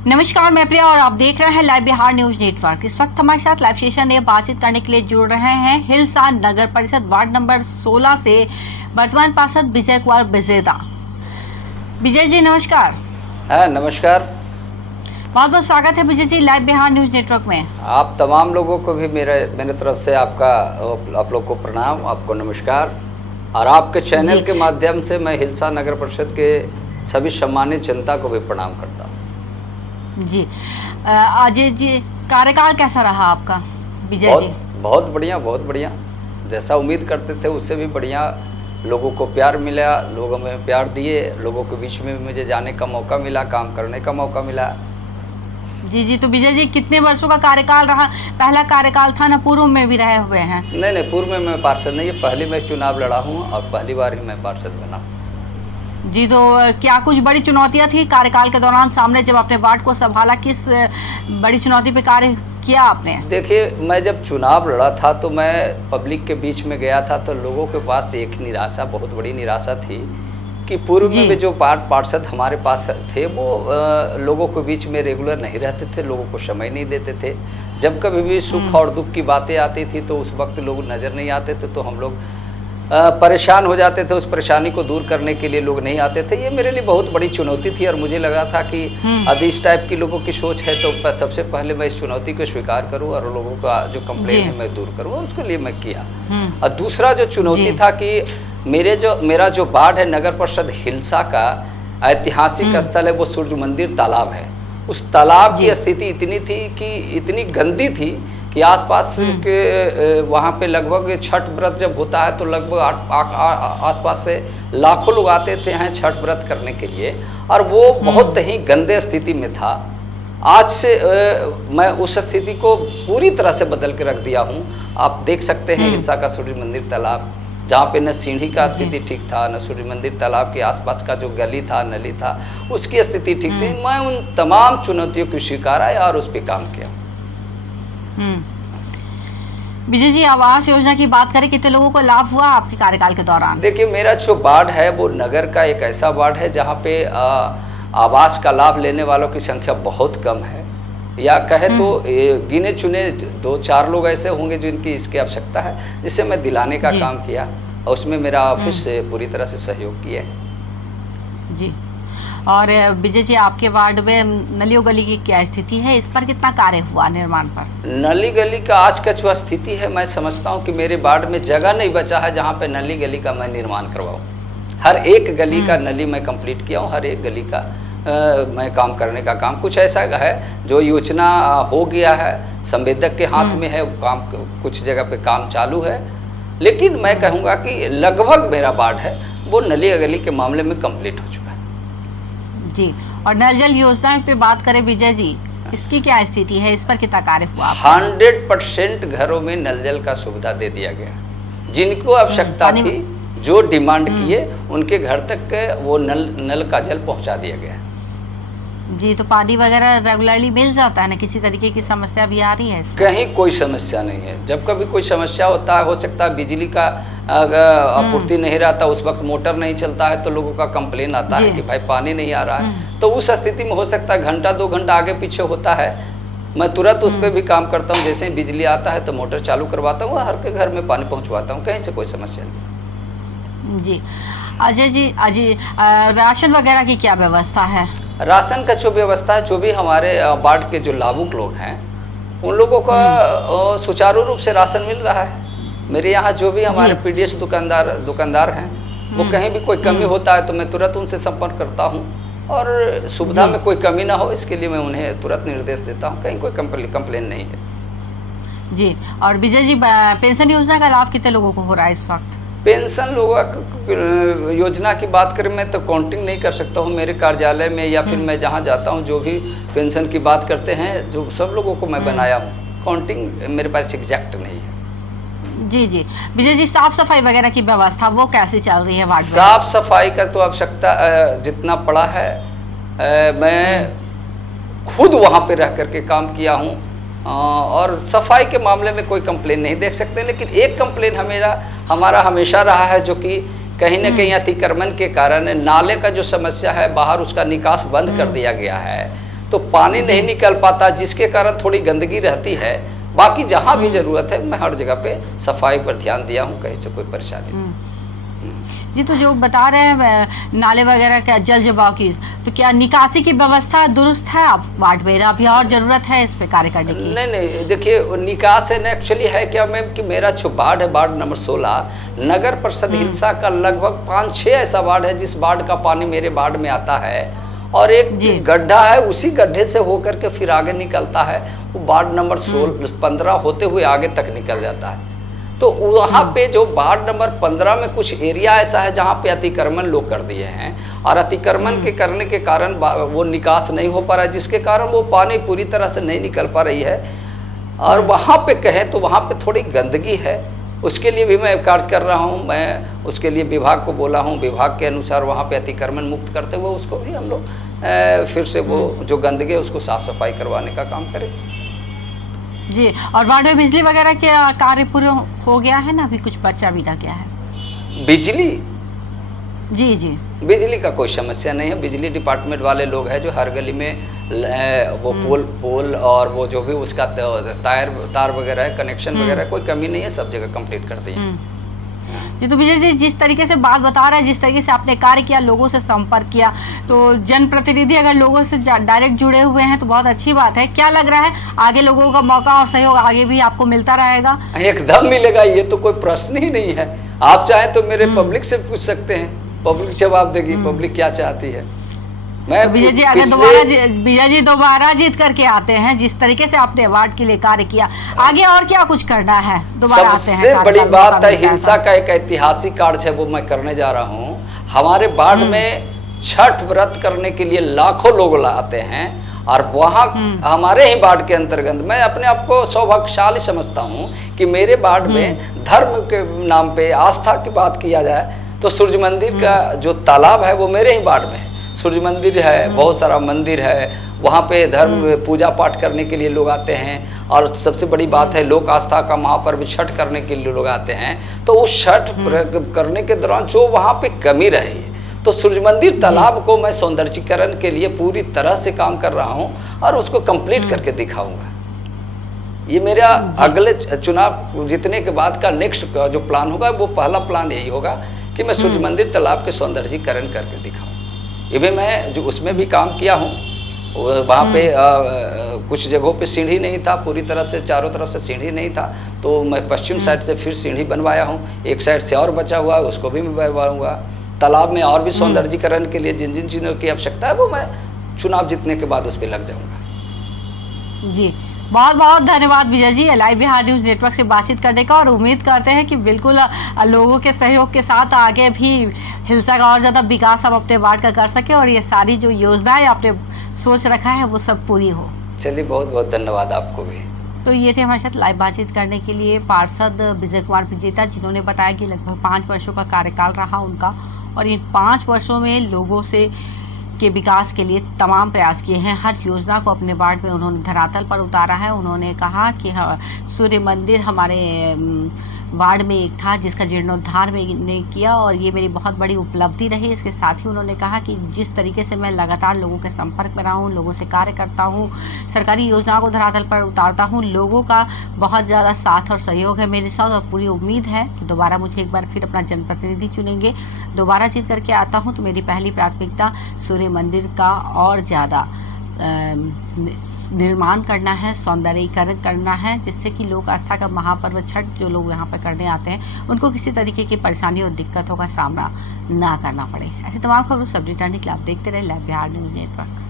नमस्कार, मैं प्रिया और आप देख रहे हैं लाइव बिहार न्यूज नेटवर्क। इस वक्त हमारे साथ लाइव सेशन में बातचीत करने के लिए जुड़ रहे हैं हिलसा नगर परिषद वार्ड नंबर 16 से वर्तमान पार्षद विजय कुमार बिजेता। विजय जी नमस्कार। नमस्कार। बहुत बहुत स्वागत है Vijay ji live Bihar news network में। आप तमाम लोगों को भी मेरे तरफ से आप लोग को प्रणाम, आपको नमस्कार। और आपके चैनल के माध्यम से मैं हिलसा नगर परिषद के सभी सम्मानित जनता को भी प्रणाम करता हूँ। जी अजय जी, कार्यकाल कैसा रहा आपका विजय जी? बहुत बढ़िया, बहुत बढ़िया। जैसा उम्मीद करते थे उससे भी बढ़िया। लोगों को प्यार मिला, लोग हमें प्यार दिए, लोगों के बीच में मुझे जाने का मौका मिला, काम करने का मौका मिला। जी, तो विजय जी कितने वर्षों का कार्यकाल रहा? पहला कार्यकाल था ना, पूर्व में भी रहे हुए हैं? नहीं, पूर्व में मैं पार्षद नहीं, पहली मैं चुनाव लड़ा हूँ और पहली बार ही मैं पार्षद बना। जी, तो क्या कुछ बड़ी चुनौतियां थी कार्यकाल के दौरान सामने जब अपने वार्ड को संभाला? किस बड़ी चुनौती पे कार्य किया आपने? देखिए, मैं जब चुनाव लड़ा था तो मैं पब्लिक के बीच में गया था, तो लोगों के पास एक निराशा, बहुत बड़ी निराशा थी कि पूर्व में भी जो पार्षद हमारे पास थे वो लोगों के बीच में रेगुलर नहीं रहते थे, लोगों को समय नहीं देते थे। जब कभी भी सुख और दुख की बातें आती थी तो उस वक्त लोग नज़र नहीं आते थे, तो हम लोग परेशान हो जाते थे। उस परेशानी को दूर करने के लिए लोग नहीं आते थे। ये मेरे लिए बहुत बड़ी चुनौती थी और मुझे लगा था कि यदि इस टाइप की लोगों की सोच है तो सबसे पहले मैं इस चुनौती को स्वीकार करूं और लोगों का जो कंप्लेन है मैं दूर करूं, और उसके लिए मैं किया। और दूसरा जो चुनौती था कि मेरा जो वार्ड है नगर परिषद हिलसा का ऐतिहासिक स्थल है, वो सूर्य मंदिर तालाब है। उस तालाब की स्थिति इतनी थी कि इतनी गंदी थी कि आसपास के वहाँ पे लगभग छठ व्रत जब होता है तो लगभग आसपास से लाखों लोग आते थे हैं छठ व्रत करने के लिए, और वो बहुत ही गंदे स्थिति में था। आज से मैं उस स्थिति को पूरी तरह से बदल के रख दिया हूँ। आप देख सकते हैं हिलसा का सूर्य मंदिर तालाब, जहाँ पे न सीढ़ी का स्थिति ठीक था, न सूर्य मंदिर तालाब के आसपास का जो गली था, नली था, उसकी स्थिति ठीक थी। मैं उन तमाम चुनौतियों को स्वीकार आया और उस पर काम किया। विजय जी, आवास योजना की बात करें, कितने लोगों को लाभ हुआ आपके कार्यकाल के दौरान? देखिए, मेरा जो वार्ड है वो नगर का एक ऐसा वार्ड है जहाँ पे आवास का लाभ लेने वालों की संख्या बहुत कम है, या कहे तो गिने चुने 2-4 लोग ऐसे होंगे जिनकी इसकी आवश्यकता है, जिससे मैं दिलाने का काम किया और उसमें मेरा ऑफिस से पूरी तरह से सहयोग किया है। जी, और विजय जी आपके वार्ड में नली गली की क्या स्थिति है? इस पर कितना कार्य हुआ निर्माण पर? नली गली का आज का जो स्थिति है, मैं समझता हूँ कि मेरे वार्ड में जगह नहीं बचा है जहाँ पे नली गली का मैं निर्माण करवाऊँ। हर एक गली का नली मैं कंप्लीट किया हूँ, हर एक गली का मैं काम करने का काम। कुछ ऐसा है जो योजना हो गया है, संवेदक के हाथ में है, काम कुछ जगह पे काम चालू है, लेकिन मैं कहूँगा कि लगभग मेरा वार्ड है वो नली गली के मामले में कंप्लीट हो चुका है। जी, और नल जल योजना पे बात करें विजय जी, इसकी क्या स्थिति है? इस पर कितना कार्य हुआ? 100% घरों में नल जल का सुविधा दे दिया गया। जिनको आवश्यकता थी, जो डिमांड किए, उनके घर तक वो नल का जल पहुंचा दिया गया। जी, तो पानी वगैरह रेगुलरली मिल जाता है ना? किसी तरीके की समस्या भी आ रही है? कहीं कोई समस्या नहीं है। जब कभी कोई समस्या होता है, हो सकता है बिजली का आपूर्ति नहीं रहता, उस वक्त मोटर नहीं चलता है, तो लोगों का कंप्लेन आता है कि भाई पानी नहीं आ रहा है। तो उस स्थिति में हो सकता है घंटा 2 घंटा आगे पीछे होता है, मैं तुरंत उस पर भी काम करता हूँ। जैसे ही बिजली आता है तो मोटर चालू करवाता हूँ, हर के घर में पानी पहुँचवाता हूँ, कहीं से कोई समस्या नहीं। जी, अजय राशन वगैरह की क्या व्यवस्था है? राशन का जो व्यवस्था है, जो भी हमारे वार्ड के जो लाभुक लोग हैं उन लोगों का सुचारू रूप से राशन मिल रहा है। मेरे यहाँ जो भी हमारे पीडीएस दुकानदार हैं, वो कहीं भी कोई कमी होता है तो मैं तुरंत उनसे संपर्क करता हूँ, और सुविधा में कोई कमी ना हो इसके लिए मैं उन्हें तुरंत निर्देश देता हूँ। कहीं कोई कंप्लेन नहीं है। जी, और विजय जी पेंशन योजना का लाभ कितने लोगों को हो रहा है इस वक्त? पेंशन योजना की बात करें, मैं तो काउंटिंग नहीं कर सकता हूँ। मेरे कार्यालय में या फिर मैं जहाँ जाता हूँ, जो भी पेंशन की बात करते हैं, जो सब लोगों को मैं बनाया हूँ। काउंटिंग मेरे पास एग्जैक्ट नहीं है। जी, विजय जी साफ सफाई वगैरह की व्यवस्था वो कैसे चल रही है वार्ड में? साफ सफाई का तो आवश्यकता जितना पड़ा है, मैं खुद वहाँ पे रह करके काम किया हूँ, और सफाई के मामले में कोई कंप्लेन नहीं देख सकते। लेकिन एक कंप्लेन हमारा हमेशा रहा है, जो कि कहीं ना कहीं अतिक्रमण के कारण नाले का जो समस्या है, बाहर उसका निकास बंद कर दिया गया है, तो पानी नहीं निकल पाता, जिसके कारण थोड़ी गंदगी रहती है। बाकी जहाँ भी ज़रूरत है मैं हर जगह पे सफाई पर ध्यान दिया हूँ, कहीं से कोई परेशानी नहीं। जी, तो जो बता रहे हैं नाले वगैरह का जल जमाव की, तो क्या निकासी की व्यवस्था दुरुस्त है आप वार्ड में? अभी और जरूरत है इस पे कार्य करने की? नहीं, देखिए निकास है ना, एक्चुअली है क्या मैम कि मेरा जो वार्ड है, वार्ड नंबर 16, नगर परिषद हिलसा का लगभग 5-6 ऐसा वार्ड है जिस वार्ड का पानी मेरे वार्ड में आता है, और एक गड्ढा है, उसी गड्ढे से होकर के फिर आगे निकलता है, वो वार्ड नंबर 15 होते हुए आगे तक निकल जाता है। तो वहाँ पे जो वार्ड नंबर 15 में कुछ एरिया ऐसा है जहाँ पे अतिक्रमण लोग कर दिए हैं, और अतिक्रमण के करने के कारण वो निकास नहीं हो पा रहा है, जिसके कारण वो पानी पूरी तरह से नहीं निकल पा रही है। और वहाँ पे कहें तो वहाँ पे थोड़ी गंदगी है, उसके लिए भी मैं कार्य कर रहा हूँ। मैं उसके लिए विभाग को बोला हूँ, विभाग के अनुसार वहाँ पे अतिक्रमण मुक्त करते हुए उसको भी हम लोग फिर से वो जो गंदगी है उसको साफ सफाई करवाने का काम करें। जी, और वार्ड में बिजली वगैरह के कार्य पूरा हो गया है ना? अभी कुछ बचा भी रह गया है? बिजली? जी, जी बिजली का कोई समस्या नहीं है। बिजली डिपार्टमेंट वाले लोग हैं जो हर गली में वो पोल और वो जो भी उसका तार वगैरह है, कनेक्शन वगैरह, कोई कमी नहीं है, सब जगह कंप्लीट कर दी है। जी, तो विजय जी जिस तरीके से बात बता रहे हैं, जिस तरीके से आपने कार्य किया, लोगों से संपर्क किया, तो जनप्रतिनिधि अगर लोगों से डायरेक्ट जुड़े हुए हैं तो बहुत अच्छी बात है। क्या लग रहा है आगे लोगों का मौका और सहयोग आगे भी आपको मिलता रहेगा? एकदम मिलेगा, ये तो कोई प्रश्न ही नहीं है। आप चाहें तो मेरे पब्लिक से पूछ सकते हैं, पब्लिक जवाब देगी पब्लिक क्या चाहती है। मैं तो विजय जी अगर विजय जी दोबारा जीत करके आते हैं, जिस तरीके से आपने वार्ड के लिए कार्य किया, आगे और क्या कुछ करना है? दोबारा आते हैं? सबसे बड़ी बात है, हिंसा का एक ऐतिहासिक कार्य है वो मैं करने जा रहा हूँ। हमारे वार्ड में छठ व्रत करने के लिए लाखों लोग आते हैं, और वहाँ हमारे ही वार्ड के अंतर्गत मैं अपने आप को सौभाग्यशाली समझता हूँ कि मेरे वार्ड में धर्म के नाम पे आस्था की बात किया जाए तो सूर्य मंदिर का जो तालाब है वो मेरे ही वार्ड में है। सूर्य मंदिर है, बहुत सारा मंदिर है, वहाँ पे धर्म पूजा पाठ करने के लिए लोग आते हैं, और सबसे बड़ी बात है लोक आस्था का महापर्व छठ करने के लिए लोग आते हैं। तो उस छठ करने के दौरान जो वहाँ पे कमी रही, तो सूर्य मंदिर तालाब को मैं सौंदर्यीकरण के लिए पूरी तरह से काम कर रहा हूँ और उसको कंप्लीट करके दिखाऊंगा। ये मेरा अगले चुनाव जीतने के बाद का नेक्स्ट जो प्लान होगा, वो पहला प्लान यही होगा कि मैं सूर्य मंदिर तालाब के सौंदर्यीकरण करके दिखाऊं। ये भी मैं जो उसमें भी काम किया हूँ, वहाँ पे कुछ जगहों पे सीढ़ी नहीं था, पूरी तरह से चारों तरफ से सीढ़ी नहीं था, तो मैं पश्चिम साइड से फिर सीढ़ी बनवाया हूँ। एक साइड से और बचा हुआ है, उसको भी मैं बनवाऊँगा। तालाब में और भी सौंदर्यीकरण के लिए जिन जिन चीज़ों की आवश्यकता है वो मैं चुनाव जीतने के बाद उस पर लग जाऊँगा। जी, बहुत बहुत धन्यवाद Vijay ji live Bihar news network से बातचीत करने का, और उम्मीद करते हैं कि बिल्कुल लोगों के सहयोग के साथ आगे भी हिलसा का और ज़्यादा विकास हम अपने वार्ड का कर सके, और ये सारी जो योजनाएं आपने सोच रखा है वो सब पूरी हो। चलिए, बहुत बहुत धन्यवाद आपको भी। तो ये थे हमारे साथ लाइव बातचीत करने के लिए पार्षद विजय कुमार विजेता, जिन्होंने बताया कि लगभग 5 वर्षों का कार्यकाल रहा उनका, और इन 5 वर्षों में लोगों से के विकास के लिए तमाम प्रयास किए हैं। हर योजना को अपने वार्ड में उन्होंने धरातल पर उतारा है। उन्होंने कहा कि सूर्य मंदिर हमारे वार्ड में एक था जिसका जीर्णोद्धार मैंने किया, और ये मेरी बहुत बड़ी उपलब्धि रही। इसके साथ ही उन्होंने कहा कि जिस तरीके से मैं लगातार लोगों के संपर्क में रहा हूँ, लोगों से कार्य करता हूँ, सरकारी योजनाओं को धरातल पर उतारता हूँ, लोगों का बहुत ज़्यादा साथ और सहयोग है मेरे साथ, और पूरी उम्मीद है कि दोबारा मुझे एक बार फिर अपना जनप्रतिनिधि चुनेंगे। दोबारा जीत करके आता हूँ तो मेरी पहली प्राथमिकता सूर्य मंदिर का और ज़्यादा निर्माण करना है, सौंदर्यीकरण करना है, जिससे कि लोक आस्था का महापर्व छठ जो लोग यहाँ पर करने आते हैं उनको किसी तरीके की परेशानी और दिक्कतों का सामना ना करना पड़े। ऐसे तमाम खबरों सब रिटर्न के लिए आप देखते रहे लाइव बिहार न्यूज़ नेटवर्क।